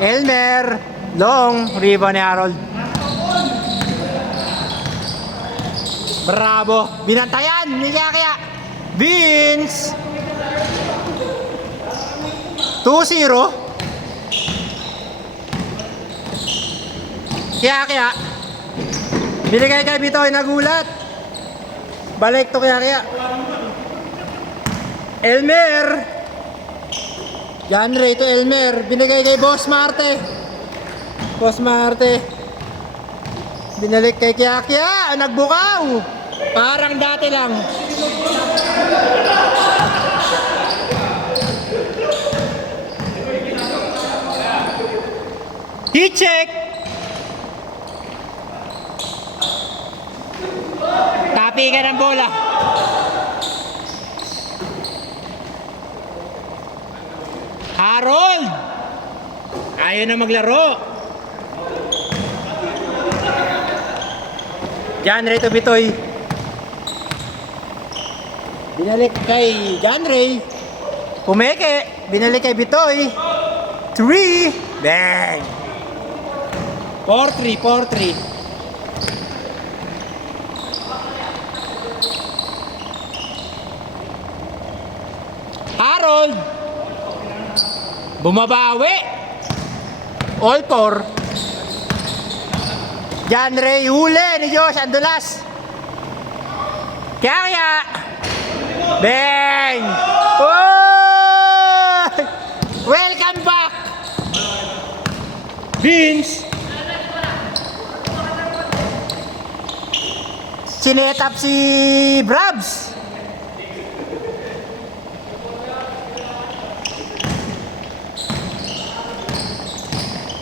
Elmer. Long. Rebound ni Harold. Bravo. Binantayan. Kaya. Vince. 2-0. Kaya. Binigay kay Bitoy. Nagulat. Balik to kaya. Elmer. Yan Ray to Elmer. Binigay kay Boss Marte. Binalik kay Kya. Nagbukaw. Parang dati lang. Heat check. Tapi ka ng bola. Harold. Ayaw na maglaro. John Ray to Bitoy. Binalik kay John Ray. Pumeke. Binalik kay Bitoy. 3. Bang. 4-3. Harold. Bumabawi. All 4. John Ray huli ni Josh Andulas. Kaya. Bang. Oh! Welcome back. Vince. Sinetap si Brabs.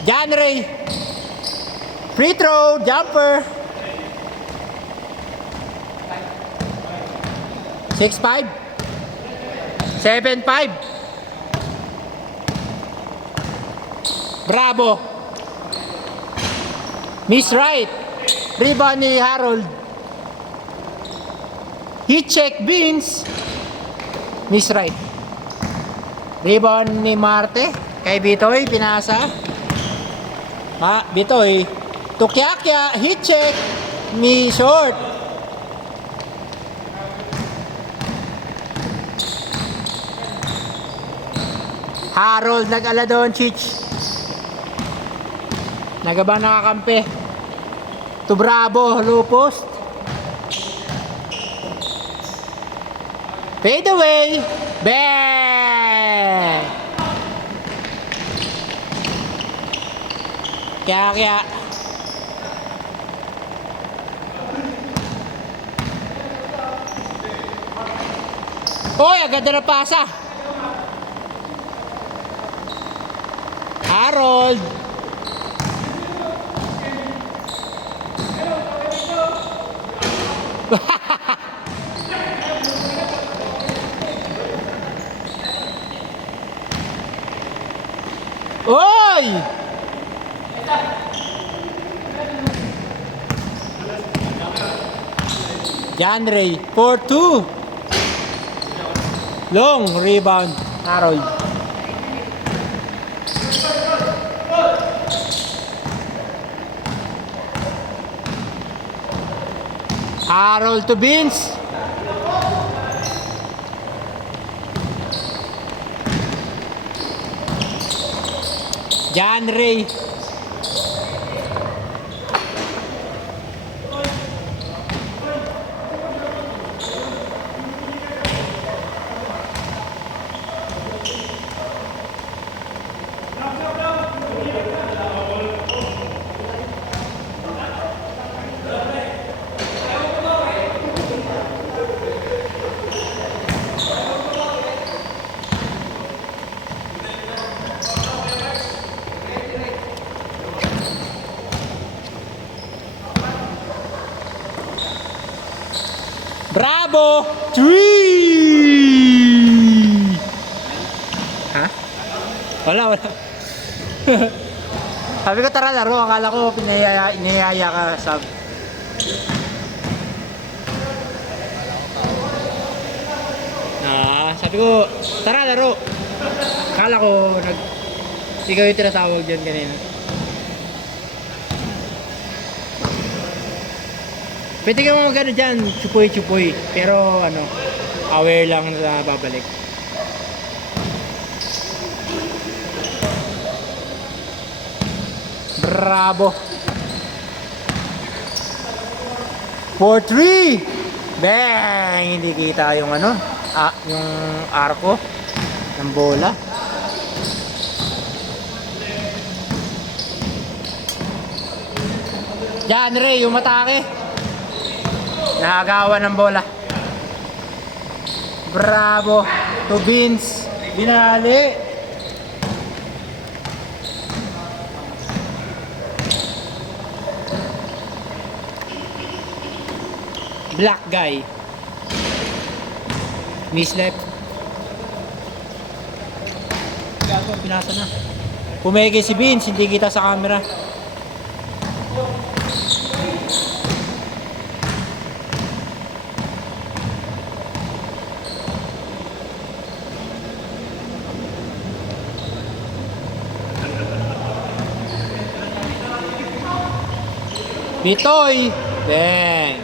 John Ray. Free throw, jumper. 6-5. 7-5. Bravo. Miss Right. Rebound ni Harold. Heat check Vince. Miss Right. Rebound ni Marte. Kay Bitoy, pinasa. Bitoy. Tukyakya. Heat check. Mi short. Harold nag-ala doon, Chich. Nagabang nakakampi. To Bravo, low post. Fade away. Bang! Kaya. Oy, agad na pasa. Harold. Oy! John Ray, 4-2. Long rebound, Harold. Harold to Vince. John Ray. Bravo! 3! Ha? Wala. Sabi ko tara laro, akala ko inihaya ka sub. Sabi ko tara laro. Akala ko Ikaw yung tinatawag dyan kanina. Pwede ka mo magano dyan, chupoy-chupoy. Pero ano, aware lang na babalik. Bravo! 4-3! Bang! Hindi kita yung ano, yung arko ng bola. Yan, Ray, yung matake. Nakagawa ng bola. Bravo to Vince. Binali. Black guy. Mislep. Gago, pinasa na. Pumeke si Vince, hindi kita sa camera. Bitoy! Bang!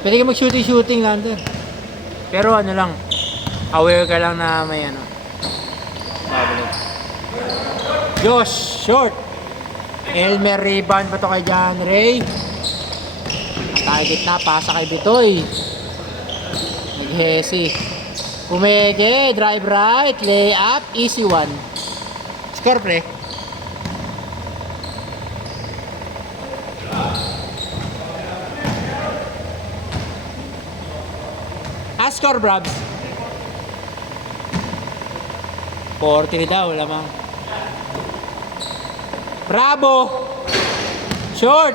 Pwede ka mag-shooting lang din. Pero ano lang, aware ka lang na may ano. Babalik. Josh, short! Elmer rebound pa to kay John Ray. Target na, pasa kay Bitoy. Naghesi. Pumege, drive right, lay up, easy one. Score pre. Score, Brabs. 40 daw, lamang. Bravo! Short!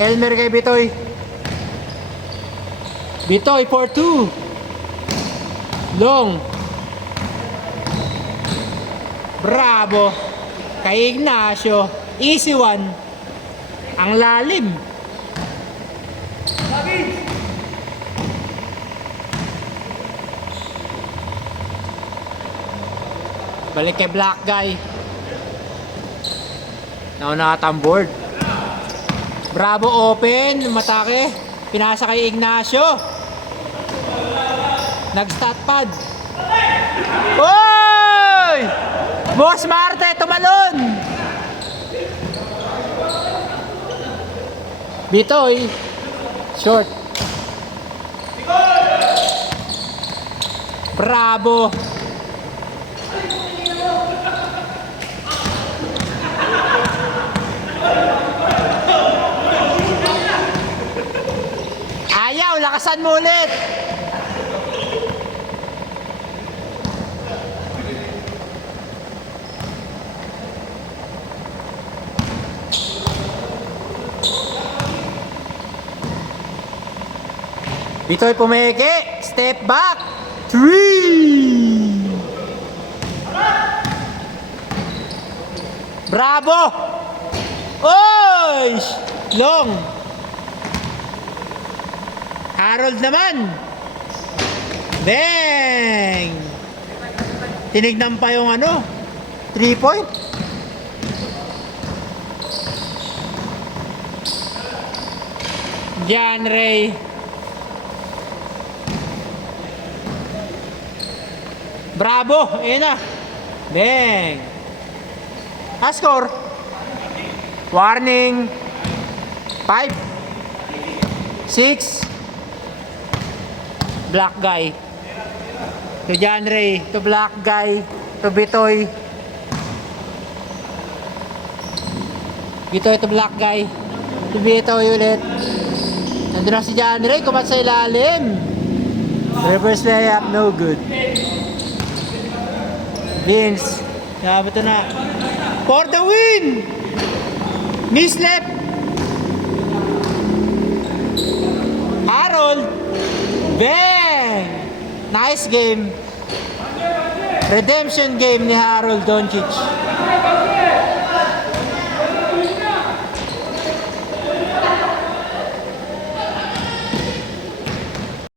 Elmer kay Bitoy. Bitoy, 4-2. Long. Bravo! Kay Ignacio. Easy one. Ang lalim. Balik kay Black Guy. Nauna ka board. Bravo open. Matake. Pinasa kay Ignacio. Nag-stat pad. Oy! Boss Marte, tumalon! Bitoy. Short. Bravo. Ayaw, lakasan mo ulit. Bitoy pumeke, step back, 3. Bravo! Oy! Long. Harold naman. Bang! Tinignan pa yung ano, 3-point. John Ray. Bravo! Ayan na. Bang! Score. Warning. 5. 6. Black guy. To John Ray. To Black guy. To Bitoy. Bitoy to Black guy. To Bitoy ulit. Nandun na si John Ray. Kumat sa ilalim. Reverse layup. No good. Vince. Nabot na. For the win! Mislep. Harold. Bang! Nice game. Redemption game ni Harold Doncic.